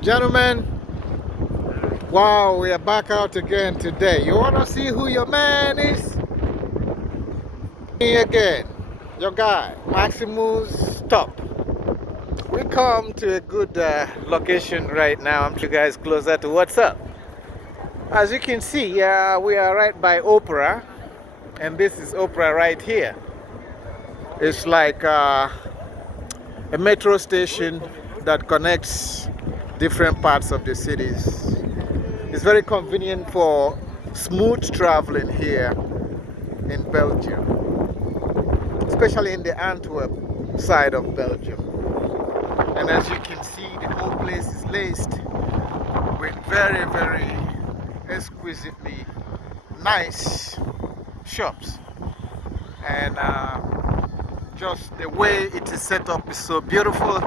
Gentlemen, wow, we are back out again today. You want to see who your man is? Me again, your guy, Maximus Top. We come to a good location right now. I'm sure you guys closer to what's up. As you can see, we are right by Opera, and this is Opera right here. It's like a metro station that connects different parts of the cities. It's very convenient for smooth traveling here in Belgium, especially in the Antwerp side of Belgium. And as you can see, the whole place is laced with very, very exquisitely nice shops. And just the way it is set up is so beautiful.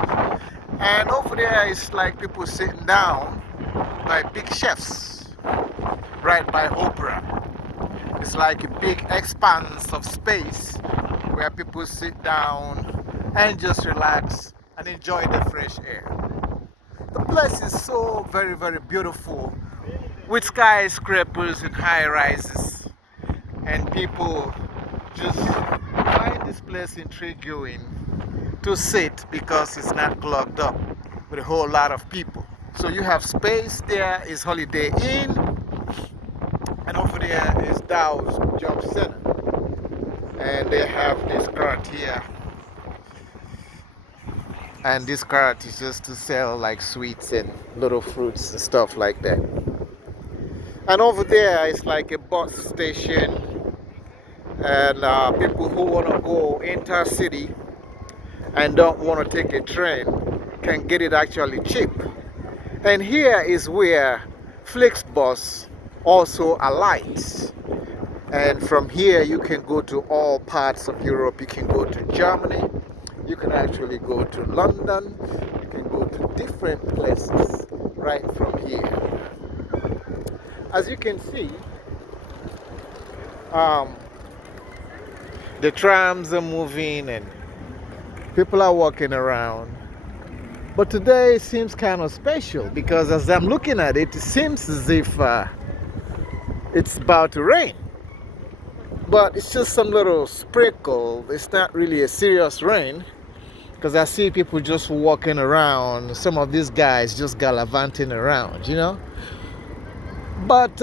And over there is like people sitting down by big chefs right by Opera. It's like a big expanse of space where people sit down and just relax and enjoy the fresh air. The place is so very, very beautiful with skyscrapers and high rises, and people just find this place intriguing to sit because it's not clogged up with a whole lot of people. So you have space. There is Holiday Inn, and over there is Dow's Job Center, and they have this cart here, and this cart is just to sell like sweets and little fruits and stuff like that. And over there is like a bus station, and people who want to go intercity and don't want to take a train can get it actually cheap. And here is where Flixbus also alights. And from here you can go to all parts of Europe. You can go to Germany, you can actually go to London, you can go to different places right from here. As you can see, the trams are moving and people are walking around. But today it seems kind of special because as I'm looking at it, it seems as if it's about to rain. But it's just some little sprinkle. It's not really a serious rain because I see people just walking around. Some of these guys just gallivanting around, you know. But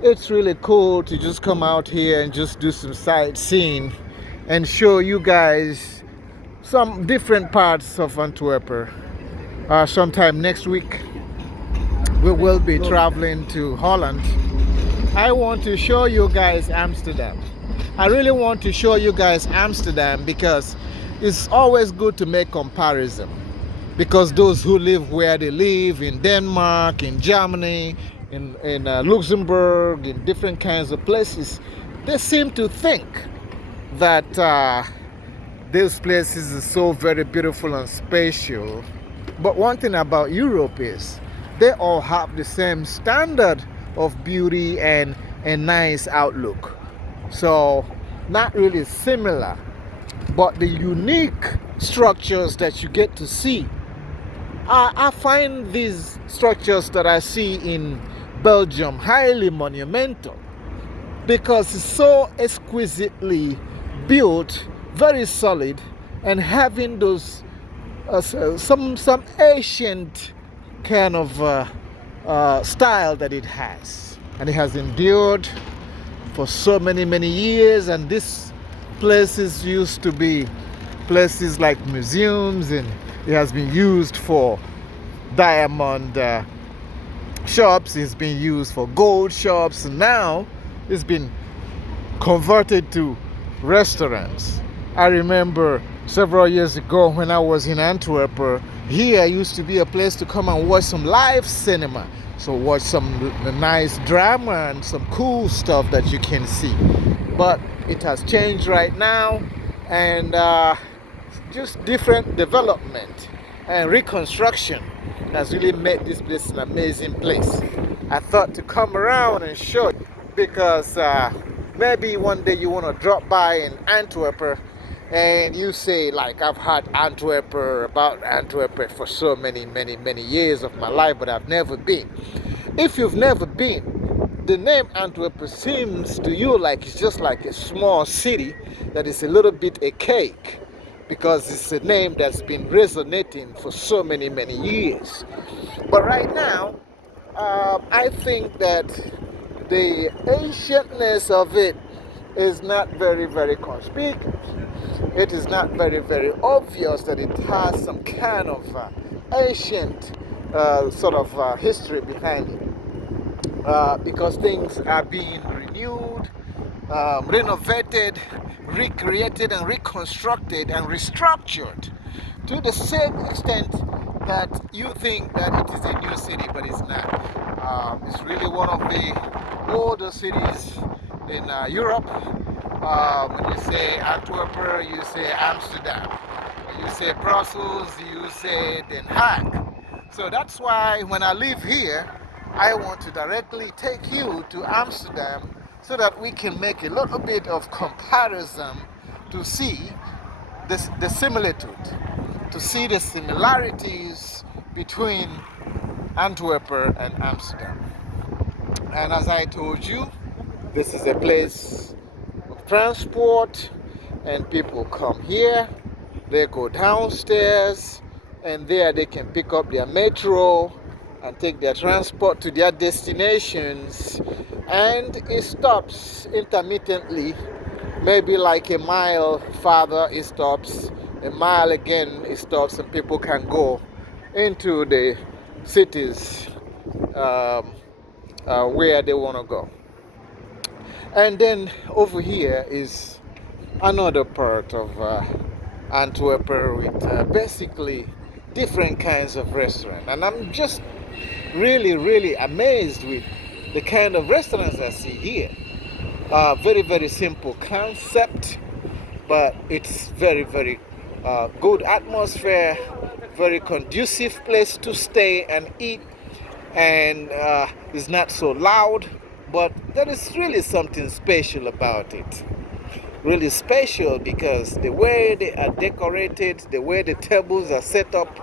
it's really cool to just come out here and just do some sightseeing and show you guys some different parts of Antwerp. Sometime next week we will be traveling to Holland. I want to show you guys Amsterdam. I really want to show you guys Amsterdam because it's always good to make comparison, because those who live where they live in Denmark, in Germany, in Luxembourg, in different kinds of places, they seem to think that those places are so very beautiful and spatial. But one thing about Europe is they all have the same standard of beauty and nice outlook. So not really similar, but the unique structures that you get to see. I find these structures that I see in Belgium highly monumental because it's so exquisitely built, very solid, and having those some ancient kind of style that it has, and it has endured for so many years. And these places used to be places like museums, and it has been used for diamond shops, it's been used for gold shops, and now it's been converted to restaurants. I remember several years ago when I was in Antwerp, here used to be a place to come and watch some live cinema. So watch some nice drama and some cool stuff that you can see. But it has changed right now, and just different development and reconstruction has really made this place an amazing place. I thought to come around and show you because maybe one day you want to drop by in Antwerp and you say, like, I've had about Antwerp for so many years of my life, but I've never been. If you've never been, the name Antwerp seems to you like it's just like a small city that is a little bit archaic, because it's a name that's been resonating for so many years. But right now, I think that the ancientness of it is not very conspicuous. It is not very obvious that it has some kind of ancient sort of history behind it, because things are being renewed, renovated, recreated, and reconstructed and restructured to the same extent that you think that it is a new city, but it's not. It's really one of the older cities in Europe. When you say Antwerp, you say Amsterdam. When you say Brussels, you say Den Haag. So that's why when I leave here, I want to directly take you to Amsterdam so that we can make a little bit of comparison to see the similitude, to see the similarities between Antwerp and Amsterdam. And as I told you, this is a place of transport, and people come here, they go downstairs, and there they can pick up their metro and take their transport to their destinations, and it stops intermittently, maybe like a mile farther it stops, a mile again it stops, and people can go into the cities where they want to go. And then over here is another part of Antwerp with basically different kinds of restaurants, and I'm just really amazed with the kind of restaurants I see here. Very simple concept, but it's very good atmosphere, very conducive place to stay and eat, and it's not so loud, but there is really something special about it. Really special because the way they are decorated, the way the tables are set up,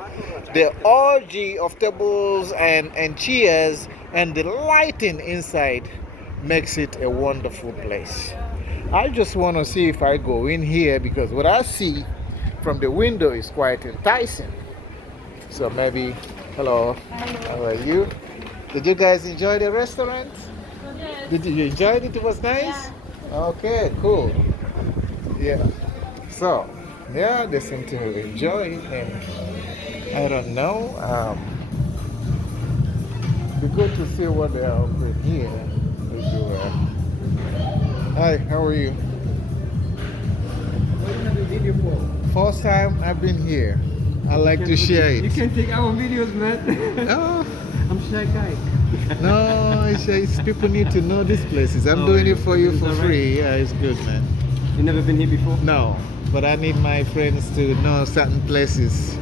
the orgy of tables and chairs, and the lighting inside makes it a wonderful place. I just want to see if I go in here, because what I see from the window is quite enticing. So maybe, hello, how are you? Did you guys enjoy the restaurant? Yes. Did you enjoy it? It was nice? Yeah. Okay, cool. Yeah. So, yeah, they seem to enjoy it, and I don't know. Be good to see what they are offering here. If you, hi, how are you? What do you have a video for? First time I've been here. I like to share You it. can take our videos, man. Oh, I'm shy guy. no, it's people need to know these places. I'm Oh, doing it for you is for that right? free. Yeah, it's good, man. You never been here before? No, but I need my friends to know certain places.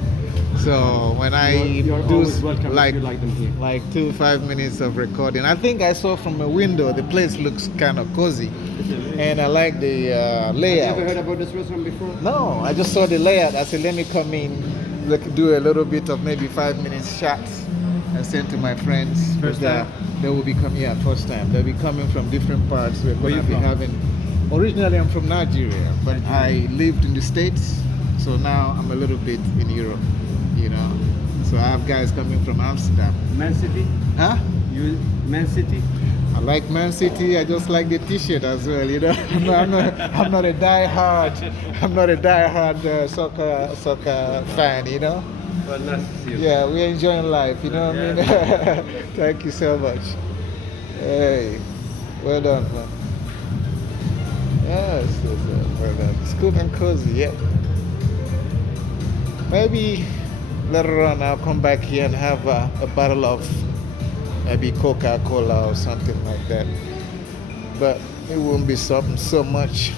So when I You're do always welcome like if you like them here. like 5 minutes of recording, I think I saw from a window the place looks kind of cozy, and I like the Have you layout. ever heard about this restaurant before? No, I just saw the layout. I said, let me come in, do a little bit of maybe 5 minutes shots and send to my friends. First Because, time? they will be coming, yeah, first time. They'll be coming from different parts. We're Where going to you be from? having, originally I'm from Nigeria, but I lived in the States, so now I'm a little bit in Europe, you know. So I have guys coming from Amsterdam. Man City? Huh? You Man City? I like Man City. I just like the T-shirt as well. You know, I'm not a die-hard soccer fan. You know. Well, nice to see you. Yeah, we're enjoying life. You know what I mean? Thank you so much. Hey, well done, man. Yes, well done. It's good and cozy. Yeah. Maybe later on I'll come back here and have a bottle of maybe Coca-Cola or something like that. But it won't be something so much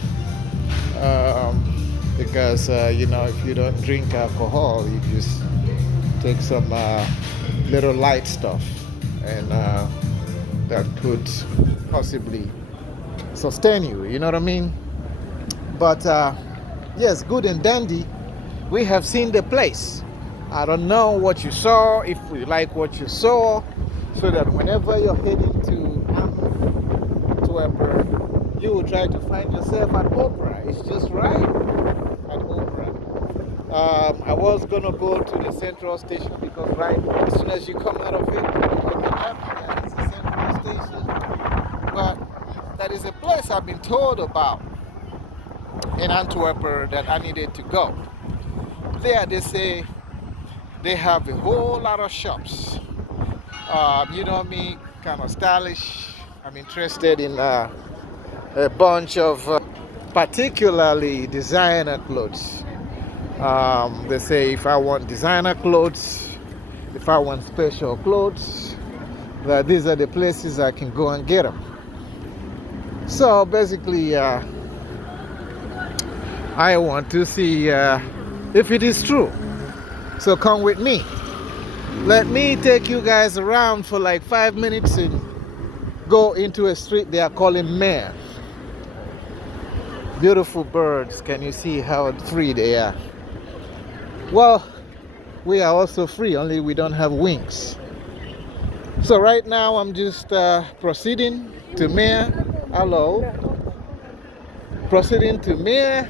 because you know, if you don't drink alcohol, you just take some little light stuff, and that could possibly sustain you. You know what I mean? But yes, good and dandy. We have seen the place. I don't know what you saw, if we like what you saw, so that whenever you're heading to Antwerp, you will try to find yourself at Opera. It's just right at Opera. I was gonna go to the central station because right as soon as you come out of it, that is the central station. But that is a place I've been told about in Antwerp that I needed to go. There they say they have a whole lot of shops. You know me, kind of stylish. I'm interested in a bunch of particularly designer clothes. They say if I want designer clothes, if I want special clothes, that these are the places I can go and get them. So basically, I want to see if it is true. So come with me. Let me take you guys around for like 5 minutes and go into a street they are calling Meir. Beautiful birds. Can you see how free they are? Well, we are also free, only we don't have wings. So right now I'm just proceeding to Meir. Hello. Proceeding to Meir.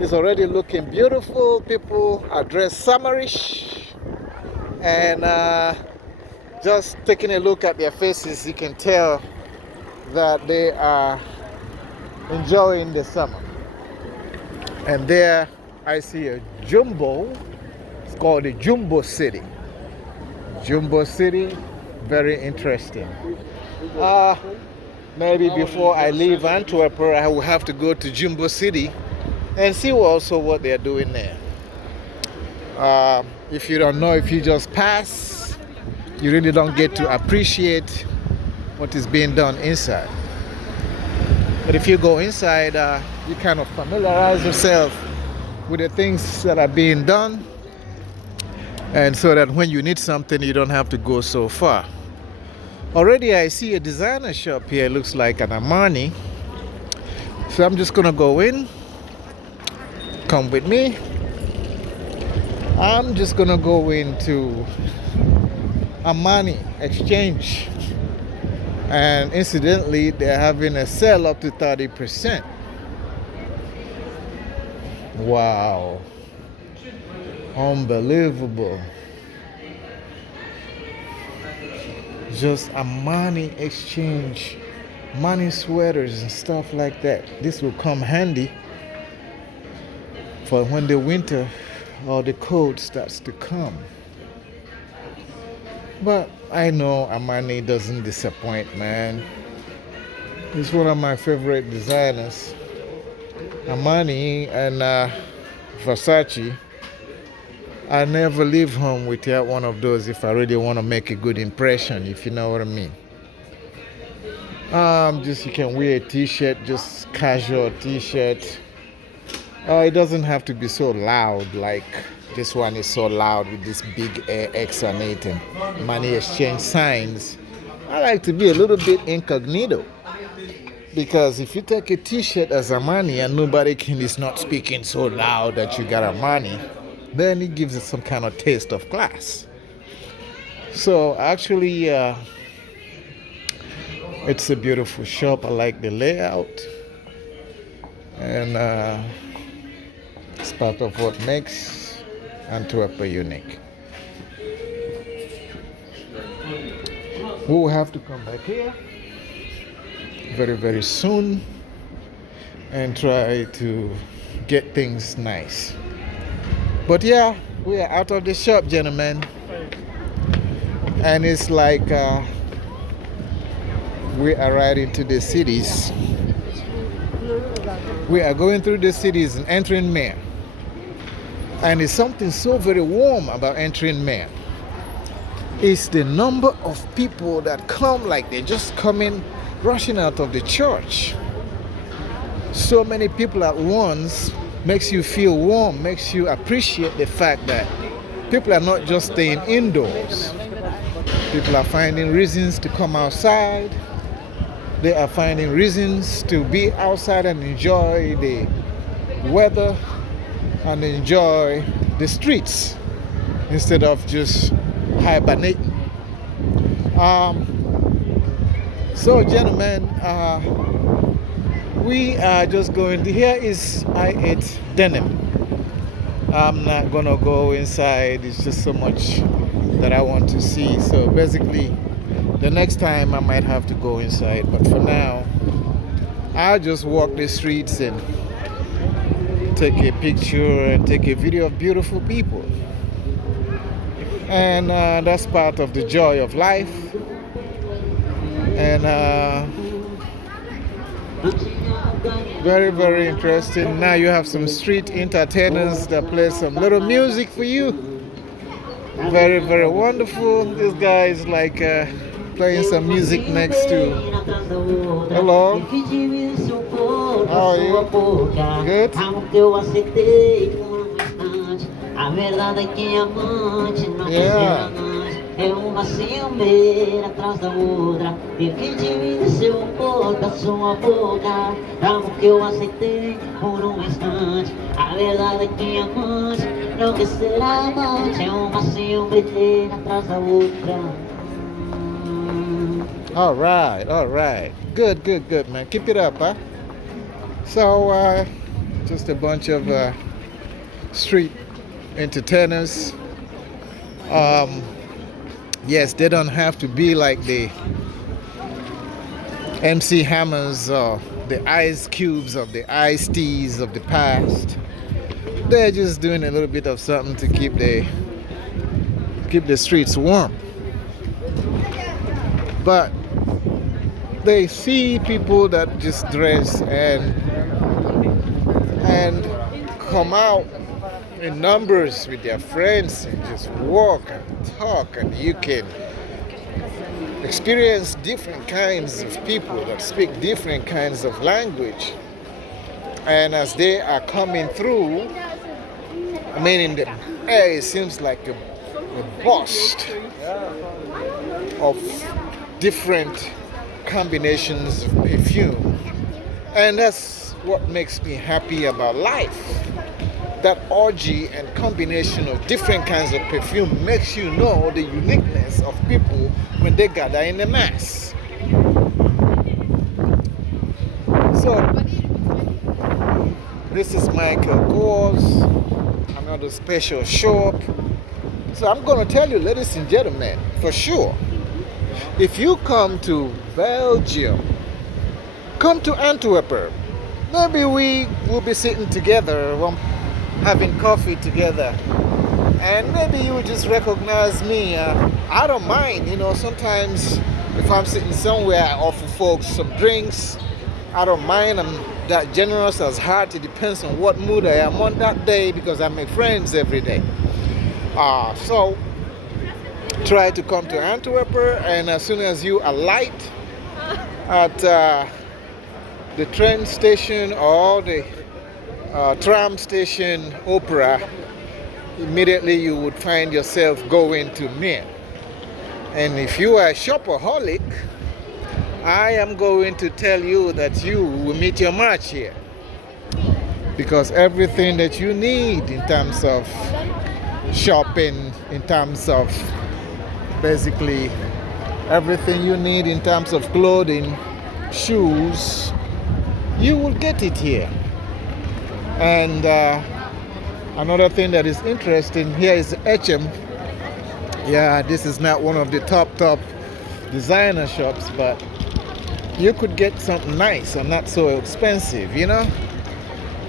It's already looking beautiful. People are dressed summerish. And just taking a look at their faces, you can tell that they are enjoying the summer. And there I see a jumbo. It's called the Jumbo City. Jumbo City, very interesting. Maybe before I leave Antwerp, I will have to go to Jumbo City and see also what they're doing there. If you don't know, if you just pass, you really don't get to appreciate what is being done inside. But if you go inside, you kind of familiarize yourself with the things that are being done, and so that when you need something, you don't have to go so far. Already I see a designer shop here. It looks like an Armani. So I'm just gonna go in. Come with me. I'm just gonna go into Armani Exchange. And incidentally, they're having a sale up to 30%. Wow. Unbelievable. Just Armani Exchange, money sweaters and stuff like that. This will come handy for when the winter or the cold starts to come. But I know Armani doesn't disappoint, man. It's one of my favorite designers. Armani and Versace. I never leave home without one of those if I really want to make a good impression, if you know what I mean. Just you can wear a t-shirt, just casual t-shirt. It doesn't have to be so loud like this one is so loud with this big X on it and money exchange signs. I like to be a little bit incognito. Because if you take a t-shirt as Armani and nobody is not speaking so loud that you got Armani, then it gives it some kind of taste of class. So actually, it's a beautiful shop. I like the layout. And it's part of what makes Antwerp unique. We will have to come back here very, very soon and try to get things nice. But yeah, we are out of the shop, gentlemen. And it's like we are riding to the cities. We are going through the cities and entering Meir. And it's something so very warm about entering Meir. It's the number of people that come like they're just coming, rushing out of the church. So many people at once makes you feel warm, makes you appreciate the fact that people are not just staying indoors. People are finding reasons to come outside. They are finding reasons to be outside and enjoy the weather and enjoy the streets instead of just hibernating. So, gentlemen, we are just going to, here is I ate denim. I'm not gonna go inside, it's just so much that I want to see. So basically, the next time I might have to go inside, but for now, I'll just walk the streets and take a picture and take a video of beautiful people. And that's part of the joy of life. And very, very interesting. Now you have some street entertainers that play some little music for you. Very, very wonderful. This guy is like playing some music next to. Hello. How are you? Good? Yeah. É uma ciumeira atrás da outra. E que dividiu um pouco da sua boca. Amor que eu aceitei por um instante. A verdade é que amante não quer ser amante. É uma ciumeira atrás da outra. All right. Good, man. Keep it up, huh? So, just a bunch of street entertainers. Yes, they don't have to be like the MC Hammers or the Ice Cubes of the Ice Teas of the past. They're just doing a little bit of something to keep the streets warm. But they see people that just dress and come out in numbers with their friends and just walk and talk, and you can experience different kinds of people that speak different kinds of language. And as they are coming through, I mean, in the air it seems like a burst of different combinations of perfume. And that's what makes me happy about life. That orgy and combination of different kinds of perfume makes you know the uniqueness of people when they gather in a mass. So, this is Michael Kors, another special shop. So I'm going to tell you, ladies and gentlemen, for sure, if you come to Belgium, come to Antwerpen, maybe we will be sitting together having coffee together, and maybe you would just recognize me. I don't mind, sometimes if I'm sitting somewhere, I offer folks some drinks. I don't mind. I'm that generous as heart. It depends on what mood I am on that day, because I make friends every day. So try to come to Antwerpen, and as soon as you alight at the train station or the tram station, Opera, immediately you would find yourself going to Meir. And if you are a shopaholic, I am going to tell you that you will meet your match here, because everything that you need in terms of shopping, in terms of basically everything you need in terms of clothing, shoes, you will get it here. And another thing that is interesting here is H&M. Yeah, this is not one of the top designer shops, but you could get something nice and not so expensive,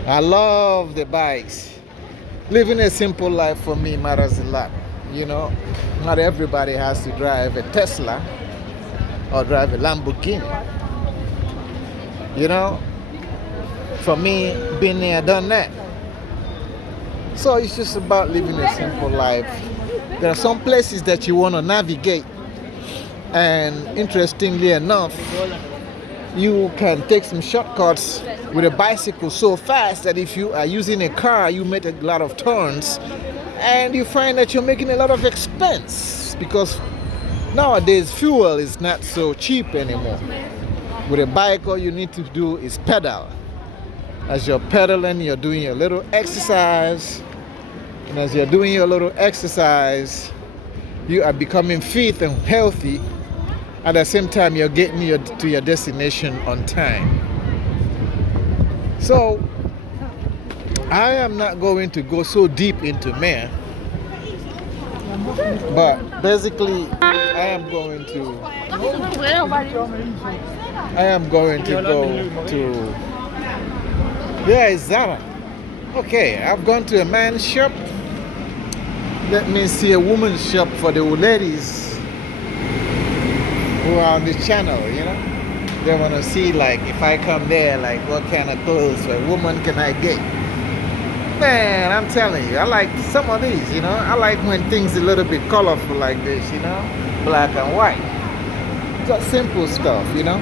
I love the bikes. Living a simple life for me matters a lot, Not everybody has to drive a Tesla or drive a Lamborghini. For me, been there, done that. So it's just about living a simple life. There are some places that you want to navigate, and interestingly enough, you can take some shortcuts with a bicycle so fast that if you are using a car, you make a lot of turns, and you find that you're making a lot of expense, because nowadays fuel is not so cheap anymore. With a bike, all you need to do is pedal. As you're pedaling, you're doing your little exercise. And as you're doing your little exercise, you are becoming fit and healthy. At the same time, you're getting to your destination on time. So, I am not going to go so deep into Meir, but basically, I am going to go to, yeah, it's Zara. Okay, I've gone to a man's shop. Let me see a woman's shop for the old ladies who are on the channel, you know. They want to see, like, if I come there, like, what kind of clothes for a woman can I get? Man, I'm telling you, I like some of these, you know. I like when things a little bit colorful like this, you know. Black and white. Just simple stuff, you know.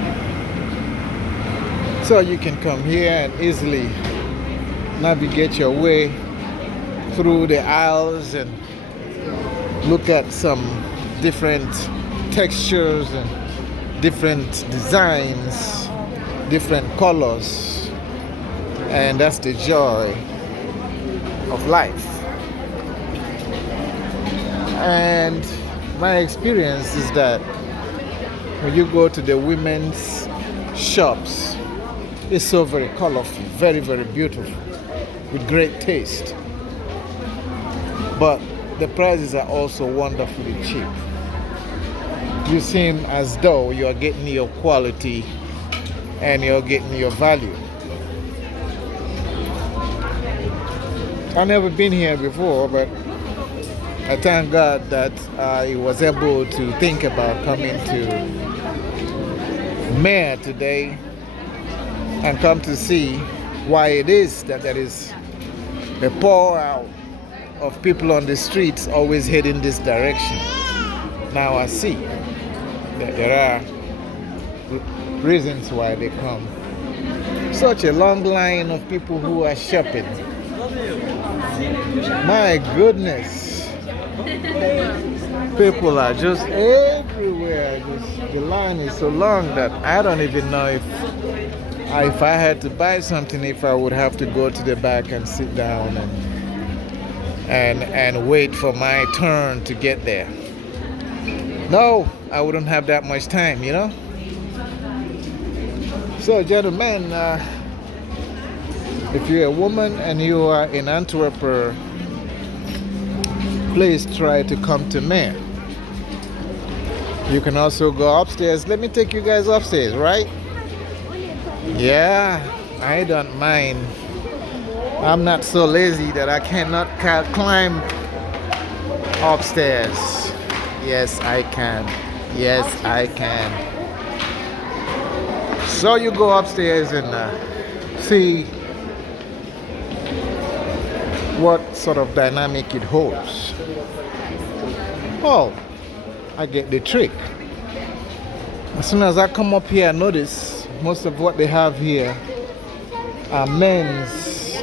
So you can come here and easily navigate your way through the aisles and look at some different textures and different designs, different colors, and that's the joy of life. And my experience is that when you go to the women's shops, it's so very colorful, very, very beautiful, with great taste. But the prices are also wonderfully cheap. You seem as though you are getting your quality and you're getting your value. I've never been here before, but I thank God that I was able to think about coming to Meir today and come to see why it is that there is a pour out of people on the streets always heading this direction. Now I see that there are reasons why they come. Such a long line of people who are shopping. My goodness. People are just everywhere. The line is so long that I don't even know if I had to buy something, if I would have to go to the back and sit down and wait for my turn to get there. No, I wouldn't have that much time, you know. So, gentlemen, if you're a woman and you are in Antwerp, please try to come to Meir. You can also go upstairs. Let me take you guys upstairs, right? Yeah, I don't mind. I'm not so lazy that I cannot climb upstairs. Yes, I can. Yes, I can. So you go upstairs and see what sort of dynamic it holds. Oh, I get the trick. As soon as I come up here, I notice most of what they have here are men's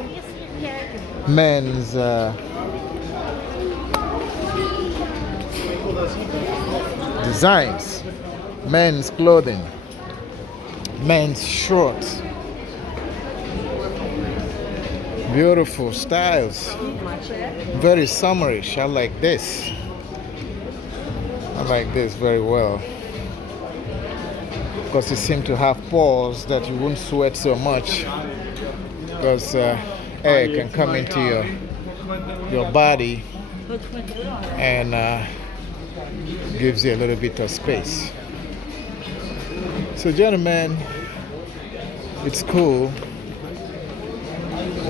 designs, men's clothing, men's shorts, beautiful styles, very summerish. I like this. I like this very well because it seems to have pores that you won't sweat so much because air can come into your body and gives you a little bit of space. So gentlemen, it's cool.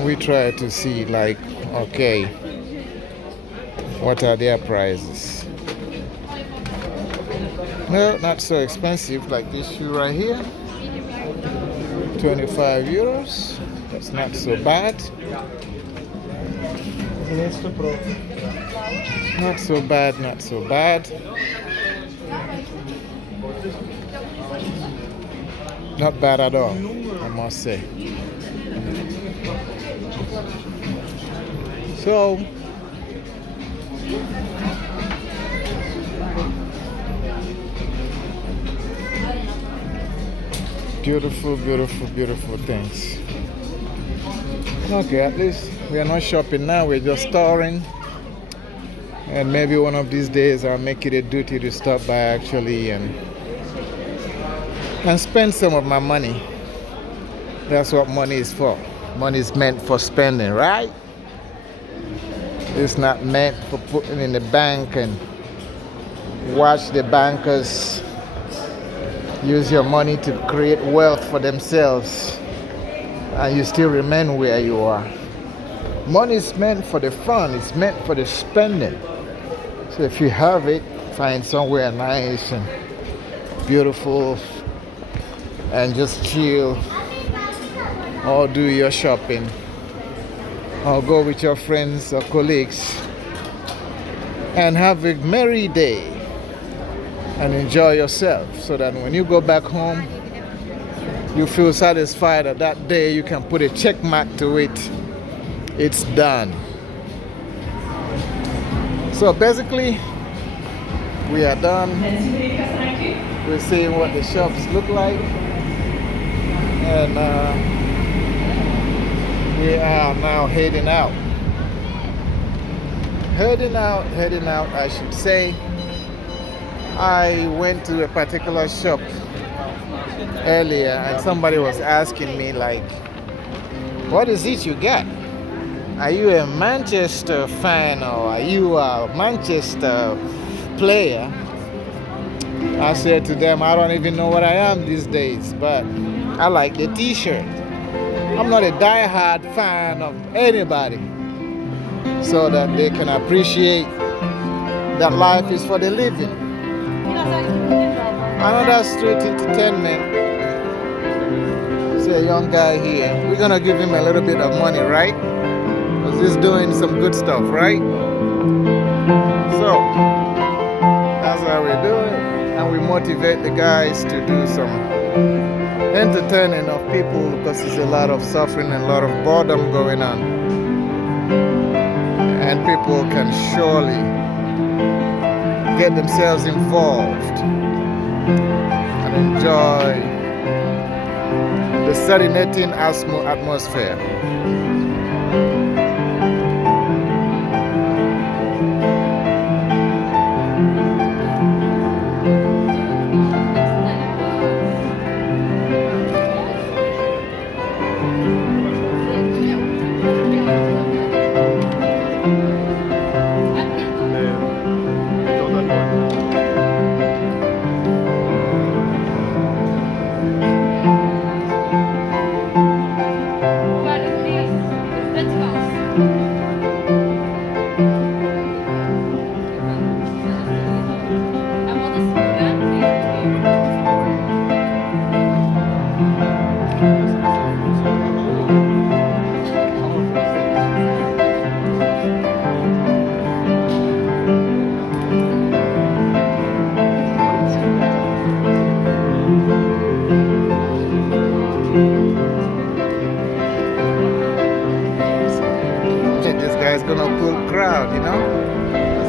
We try to see, like, okay, what are their prices? Well, not so expensive, like this shoe right here, 25 euros. That's not so bad. Not so bad, not so bad. Not bad at all, I must say. So, beautiful, beautiful, beautiful things. Okay, at least we are not shopping now, we're just storing. And maybe one of these days I'll make it a duty to stop by actually and spend some of my money. That's what money is for. Money is meant for spending, right? It's not meant for putting in the bank and watch the bankers use your money to create wealth for themselves and you still remain where you are. Money is meant for the fun, it's meant for the spending. So if you have it, find somewhere nice and beautiful and just chill or do your shopping or go with your friends or colleagues and have a merry day and enjoy yourself so that when you go back home you feel satisfied that that day you can put a check mark to it. It's done. So basically we are done. We're seeing what the shops look like and we are now heading out. Heading out I should say. I went to a particular shop earlier and somebody was asking me like, what is it you got? Are you a Manchester fan or are you a Manchester player? I said to them, I don't even know what I am these days, but I like the t-shirt. I'm not a die-hard fan of anybody, so that they can appreciate that life is for the living. Another street entertainment. See a young guy here. We're gonna give him a little bit of money, right? Because he's doing some good stuff, right? So that's how we do it. And we motivate the guys to do some entertaining of people because there's a lot of suffering and a lot of boredom going on. And people can surely get themselves involved and enjoy the serenading atmosphere.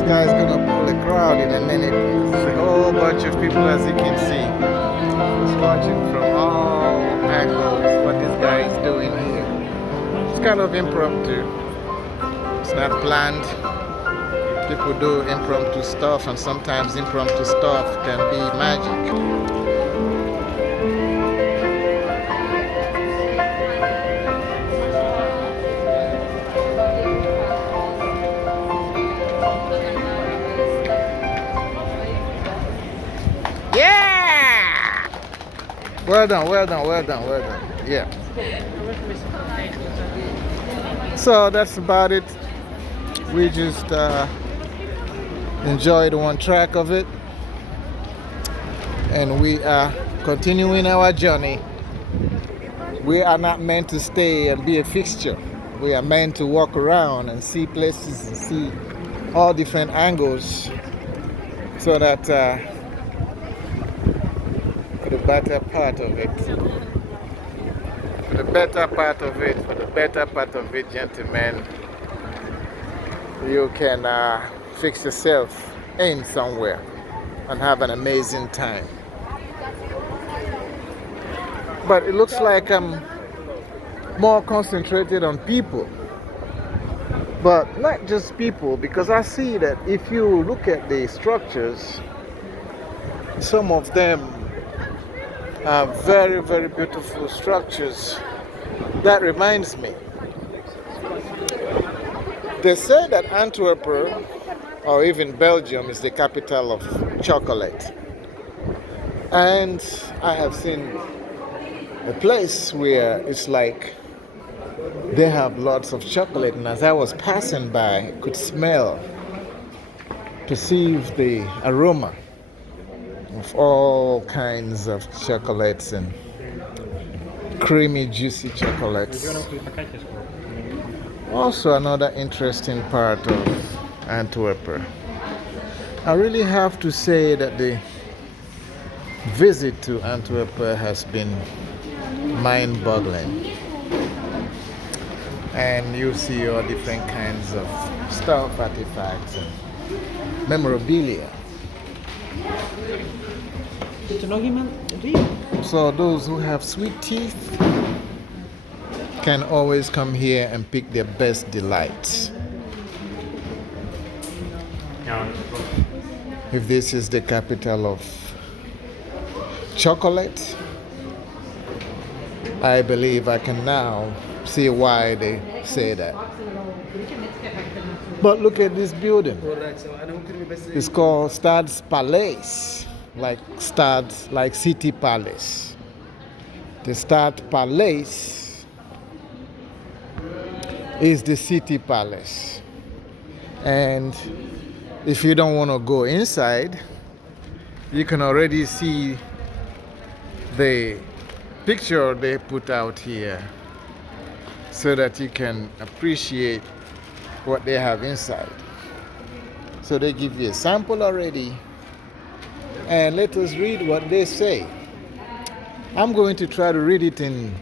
Guy's gonna pull a crowd in a minute. There's a whole bunch of people, as you can see, just watching from all angles what this guy is doing here. It's kind of impromptu. It's not planned. People do impromptu stuff, and sometimes impromptu stuff can be magic. Well done. Yeah. So that's about it. We just enjoyed one track of it. And we are continuing our journey. We are not meant to stay and be a fixture. We are meant to walk around and see places and see all different angles so that for the better part of it, gentlemen, you can fix yourself in somewhere and have an amazing time. But it looks like I'm more concentrated on people. But not just people, because I see that if you look at the structures, some of them are very, very beautiful structures. That reminds me, they say that Antwerp or even Belgium is the capital of chocolate. And I have seen a place where it's like they have lots of chocolate, and as I was passing by, I could smell, perceive the aroma of all kinds of chocolates and creamy, juicy chocolates. Also, another interesting part of Antwerp. I really have to say that the visit to Antwerp has been mind-boggling. And you see all different kinds of stuff, artifacts, and memorabilia. So those who have sweet teeth can always come here and pick their best delights. If this is the capital of chocolate, I believe I can now see why they say that. But look at this building. It's called Stad's Palace, like City Palace. The Stad Palace is the City Palace. And if you don't want to go inside, you can already see the picture they put out here so that you can appreciate what they have inside. So they give you a sample already, and let us read what they say. I'm going to try to read it in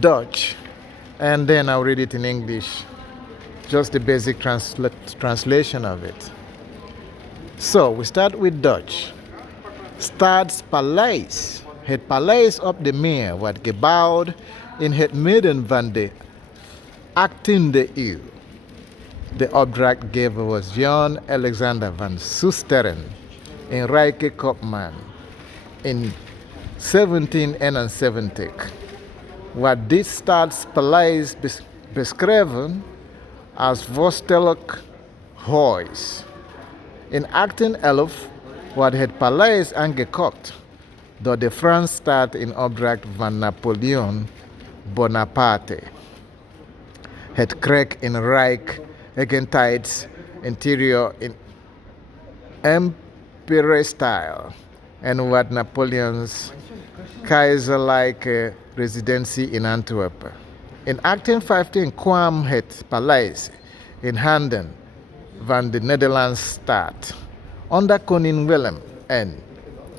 Dutch, and then I'll read it in English, just the basic translation of it. So we start with Dutch. Stads Paleis, het paleis op de meer wordt gebouwd in het midden van de 18e eeuw. De opdrachtgever was Jan Alexander van Soesteren, een rijke koopman, in 1771. Wat dit stadspaleis beschreven als vorstelijk huis. In 1811 werd het paleis aangekocht door de Franse staat in opdracht van Napoleon Bonaparte. Het kreeg een rijk eigentijds interieur in Emperor-style en werd Napoleon's keizerlijke residentie in Antwerpen. In 1815 kwam het paleis in handen van de Nederlandse staat onder koning Willem en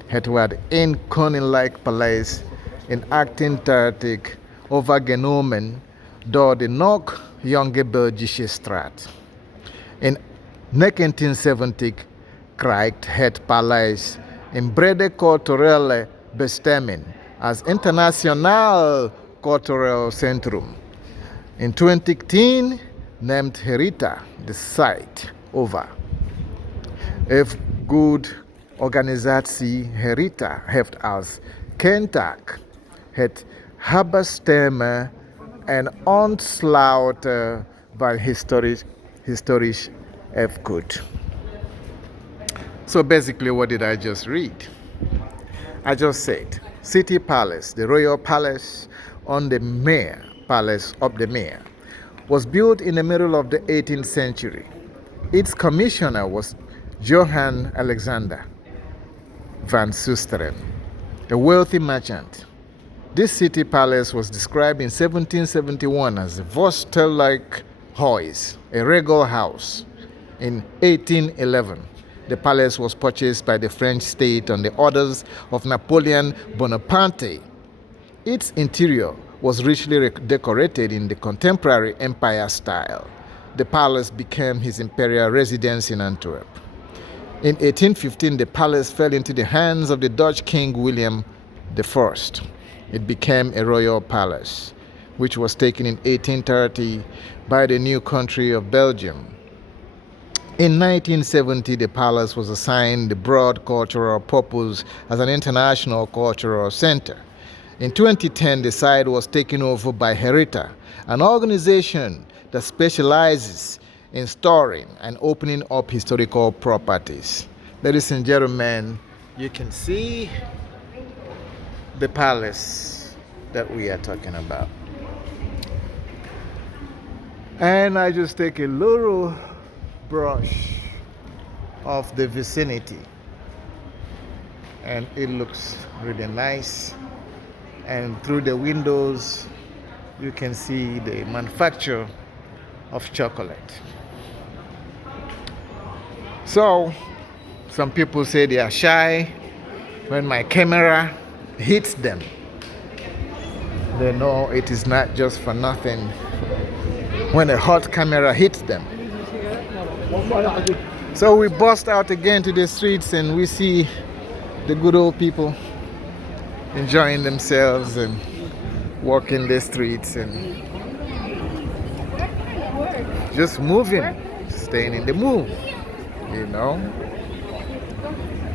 het werd een koninklijk paleis in 1830 overgenomen door de nog jonge Belgische straat. In 1970 krijgt het paleis een brede culturele bestemming als internationaal cultureel centrum. In 2010 neemt Herita de site over. If good organisatie Herita heeft als kenmerk het herbestemmen en ontsluiten van historisch erfgoed. So basically, what did I just read? I just said, City Palace, the royal palace on the Meer, Palace of the Meer, was built in the middle of the 18th century. Its commissioner was Johann Alexander van Soesteren, a wealthy merchant. This city palace was described in 1771 as a vorstelijk huis, a regal house. In 1811, the palace was purchased by the French state on the orders of Napoleon Bonaparte. Its interior was richly decorated in the contemporary empire style. The palace became his imperial residence in Antwerp. In 1815, the palace fell into the hands of the Dutch King William I. It became a royal palace. which was taken in 1830 by the new country of Belgium. In 1970, the palace was assigned the broad cultural purpose as an international cultural center. In 2010, the site was taken over by Herita, an organization that specializes in storing and opening up historical properties. Ladies and gentlemen, you can see the palace that we are talking about. And I just take a little brush of the vicinity, and it looks really nice. And through the windows you can see the manufacture of chocolate. So some people say they are shy. When my camera hits them, they know it is not just for nothing. When a hot camera hits them. So we bust out again to the streets and we see the good old people enjoying themselves and walking the streets and just moving, staying in the move, you know.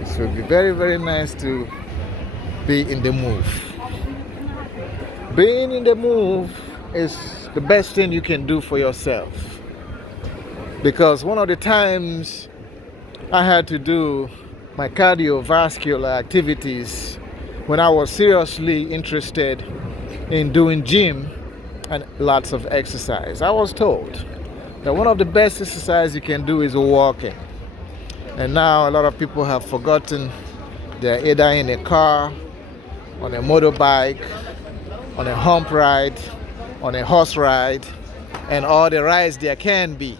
So it'd be very, very nice to be in the move. Being in the move is the best thing you can do for yourself. Because one of the times I had to do my cardiovascular activities when I was seriously interested in doing gym and lots of exercise, I was told that one of the best exercises you can do is walking. And now a lot of people have forgotten. They're either in a car, on a motorbike, on a hump ride, on a horse ride, and all the rides there can be.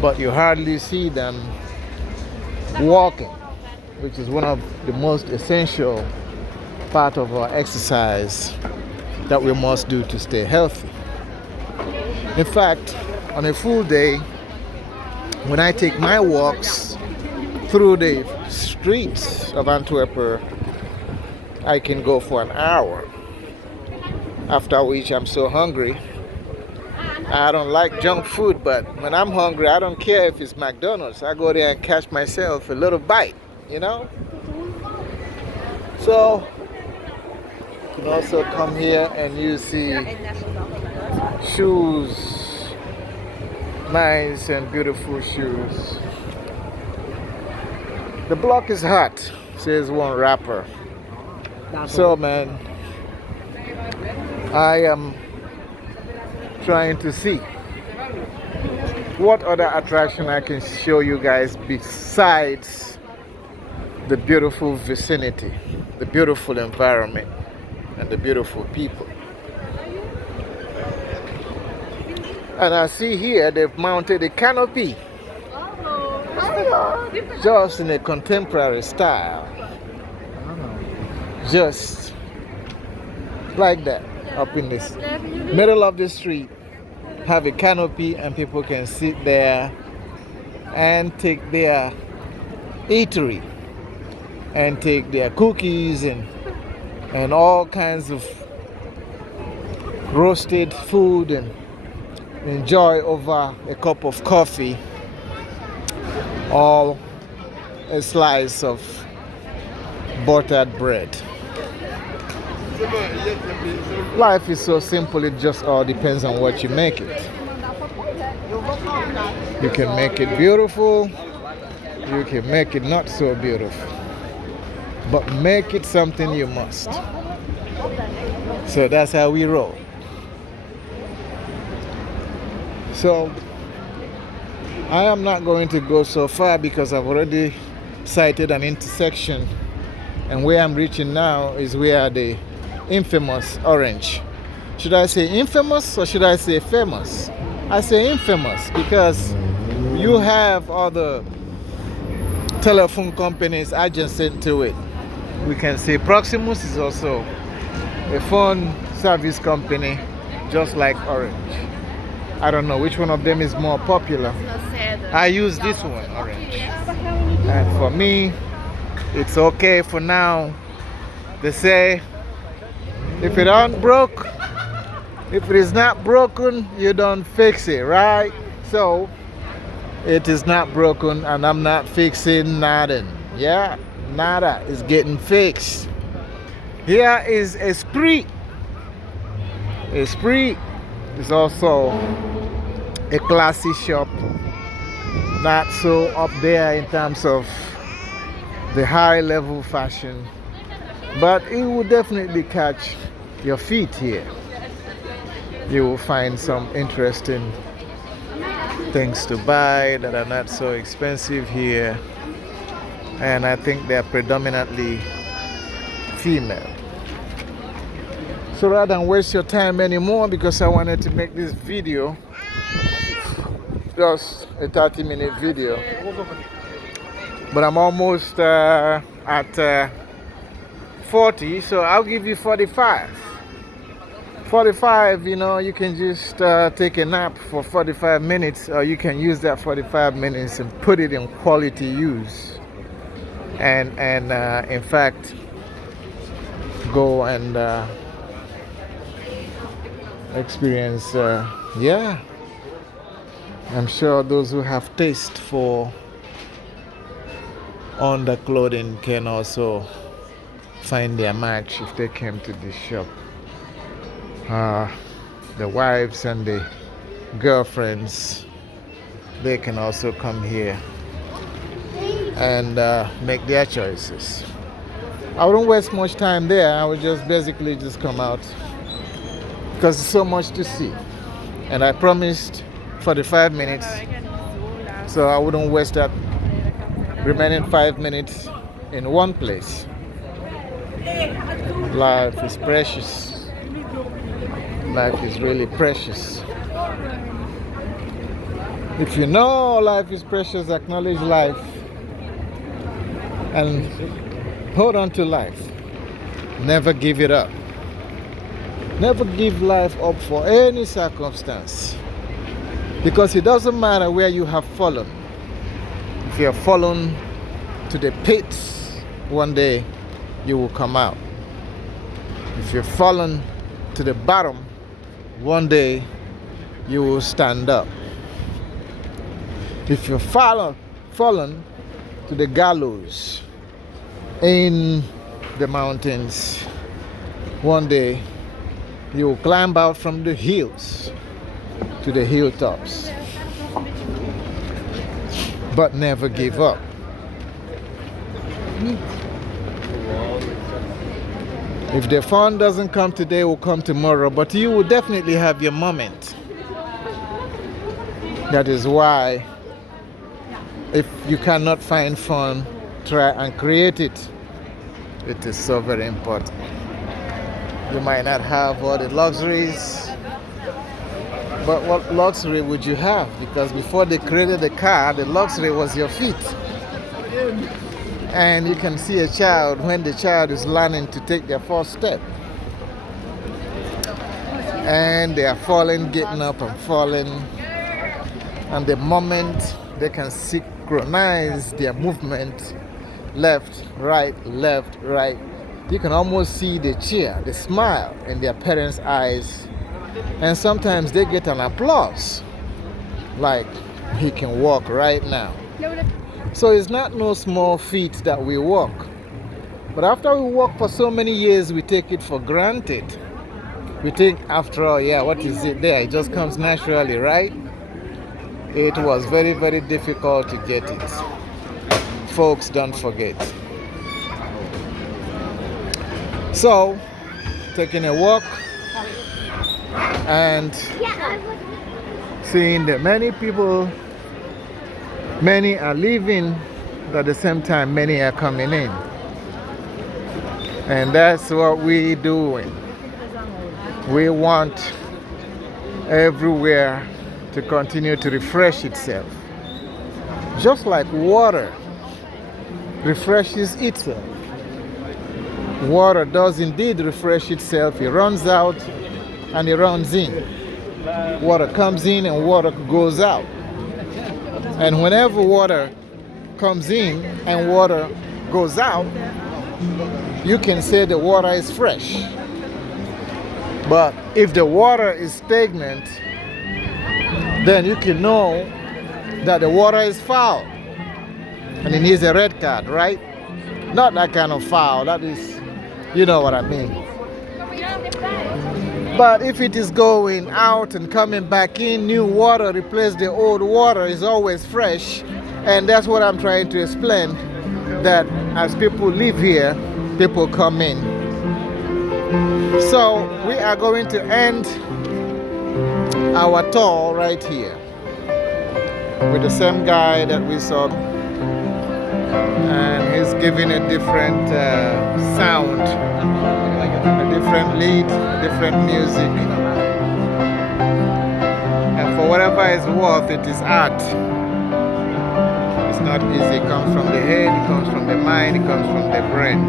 But you hardly see them walking, which is one of the most essential part of our exercise that we must do to stay healthy. In fact, on a full day, when I take my walks through the streets of Antwerp, I can go for an hour, after which I'm so hungry. I don't like junk food, but when I'm hungry, I don't care if it's McDonald's. I go there and catch myself a little bite, you know? So, you can also come here and you see shoes, nice and beautiful shoes. The block is hot, says one rapper. So, man, I am trying to see what other attraction I can show you guys besides the beautiful vicinity, the beautiful environment, and the beautiful people. And I see here they've mounted a canopy just in a contemporary style, just like that. Up in this middle of the street, have a canopy and people can sit there and take their eatery and take their cookies and all kinds of roasted food and enjoy over a cup of coffee or a slice of buttered bread. Life is so simple, it just all depends on what you make it. You can make it beautiful, you can make it not so beautiful, but make it something you must. So that's how we roll. So I am not going to go so far because I've already sighted an intersection, and where I'm reaching now is where the infamous orange. Should I say infamous or should I say famous? I say infamous because you have other telephone companies adjacent to it. We can say Proximus is also a phone service company just like Orange. I don't know which one of them is more popular. I use this one, Orange. And for me, it's okay for now. They say if it aren't broke, If it is not broken, you don't fix it, right? So it is not broken, and I'm not fixing nothing. Yeah, nada is getting fixed. Here is Esprit. Esprit is also a classy shop, not so up there in terms of the high level fashion, but it will definitely catch your feet here. You will find some interesting things to buy that are not so expensive here, and I think they're predominantly female. So rather than waste your time anymore, because I wanted to make this video just a 30-minute video, but I'm almost at 40, so I'll give you 45. 45, you know, you can just take a nap for 45 minutes, or you can use that 45 minutes and put it in quality use, and in fact go and experience, yeah, I'm sure those who have taste for underclothing can also find their match if they came to this shop. The wives and the girlfriends, they can also come here and make their choices. I wouldn't waste much time there. I would just basically just come out because there's so much to see, and I promised 45 minutes, so I wouldn't waste that remaining 5 minutes in one place. Life is precious. Life is really precious. If you know life is precious, acknowledge life and hold on to life. Never give it up. Never give life up for any circumstance, because it doesn't matter where you have fallen. If you have fallen to the pits, one day you will come out. If you've fallen to the bottom, one day you will stand up. If you've fallen to the gallows in the mountains, one day you will climb out from the hills to the hilltops. But never give up. If the fun doesn't come today, it will come tomorrow, but you will definitely have your moment. That is why, if you cannot find fun, try and create it. It is so very important. You might not have all the luxuries, but what luxury would you have? Because before they created the car, the luxury was your feet. And you can see a child when the child is learning to take their first step, and they are falling, getting up and falling, and the moment they can synchronize their movement, left, right, you can almost see the cheer, the smile in their parents' eyes, and sometimes they get an applause, like he can walk right now. So it's not no small feat that we walk. But after we walk for so many years, we take it for granted. We think, after all, yeah, what is it there? It just comes naturally, right? It was very, very difficult to get it. Folks, don't forget. So, taking a walk and seeing that many people, many are leaving, but at the same time, many are coming in. And that's what we're doing. We want everywhere to continue to refresh itself. Just like water refreshes itself. Water does indeed refresh itself. It runs out and it runs in. Water comes in and water goes out. And whenever water comes in and water goes out, you can say the water is fresh. But if the water is stagnant, then you can know that the water is foul and it needs a red card, right? Not that kind of foul, that is, you know what I mean. But if it is going out and coming back in, new water replace the old water is always fresh. And that's what I'm trying to explain, that as people live here, people come in. So we are going to end our tour right here with the same guy that we saw, and he's giving a different sound, a different lead, different music, and for whatever it's worth, it is art. It's not easy. It comes from the head, it comes from the mind, it comes from the brain.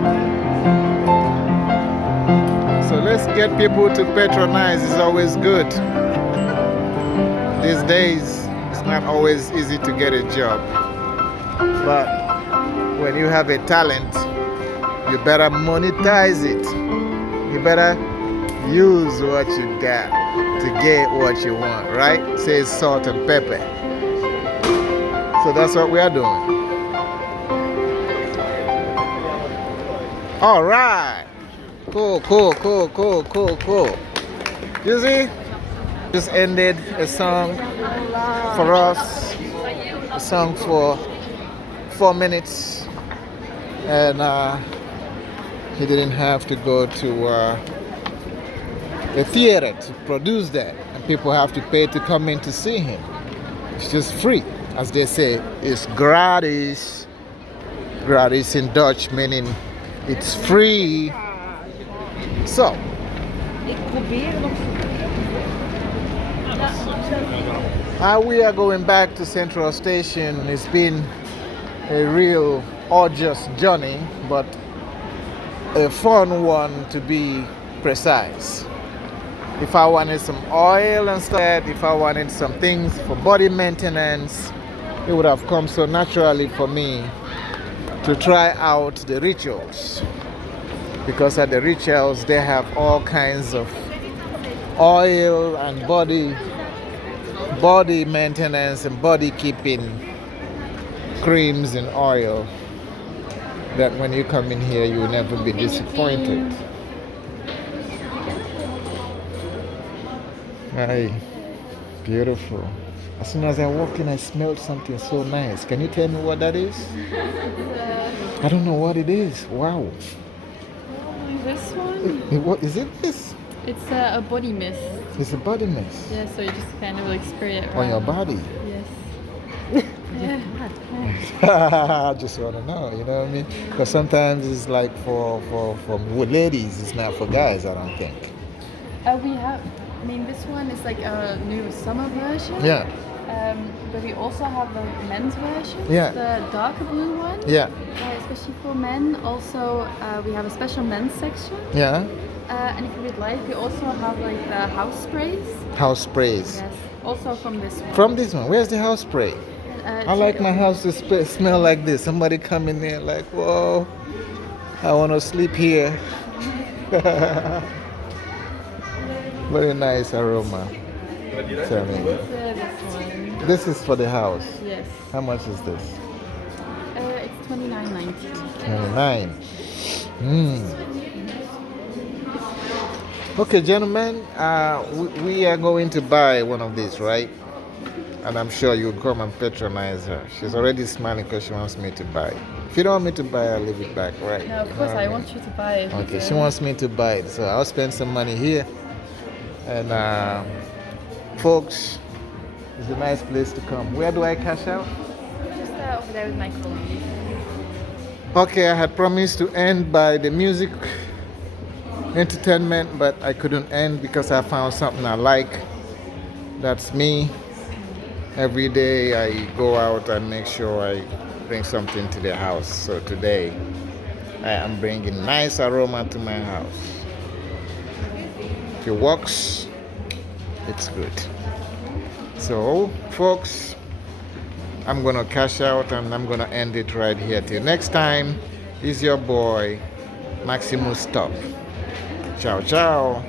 So let's get people to patronize. It's always good. These days, it's not always easy to get a job. But when you have a talent, you better monetize it. You better use what you got to get what you want, right? Say salt and pepper. So that's what we are doing. All right. Cool. You see? Just ended a song for us. A song for 4 minutes. And he didn't have to go to a theater to produce that. And people have to pay to come in to see him. It's just free. As they say, it's gratis. Gratis in Dutch, meaning it's free. So, we are going back to Central Station. It's been a real arduous journey, but a fun one to be precise. If I wanted some oil and stuff, if I wanted some things for body maintenance, it would have come so naturally for me to try out the rituals. Because at the rituals, they have all kinds of oil and body maintenance and body keeping creams and oil that when you come in here, you will never be disappointed. Hey, beautiful. As soon as I walked in, I smelled something so nice. Can you tell me what that is? I don't know what it is. Wow. This one? What is it? This? It's a body mist. It's a body mist. Yeah, so you just kind of like spray it around. On your body. Yes. Yeah. I just want to know, you know what I mean? Because sometimes it's like for ladies, it's not for guys, I don't think. This one is like a new summer version. Yeah. But we also have the men's version. Yeah. The darker blue one. Yeah. Especially for men. Also, we have a special men's section. Yeah. And if you would like, we also have like the house sprays. House sprays. Yes. Also from this one. From this one. Where's the house spray? I like my house to smell like this. Somebody come in there like, whoa, I want to sleep here. Very nice aroma. Tell me. This one. This is for the house. Yes. How much is this? It's $29.90. 29. Okay, gentlemen, we are going to buy one of these, right? And I'm sure you'll come and patronize her. She's already smiling because she wants me to buy it. If you don't want me to buy, I'll leave it back, right? No, of course, I want you to buy it. Okay, she wants me to buy it, so I'll spend some money here. And folks, it's a nice place to come. Where do I cash out? Just over there with my colleague. Okay, I had promised to end by the music entertainment, but I couldn't end because I found something I like. That's me. Every day I go out and make sure I bring something to the house. So today I am bringing nice aroma to my house. If it works, it's good. So folks, I'm gonna cash out and I'm gonna end it right here. Till next time, is your boy Maximus Top. Ciao ciao.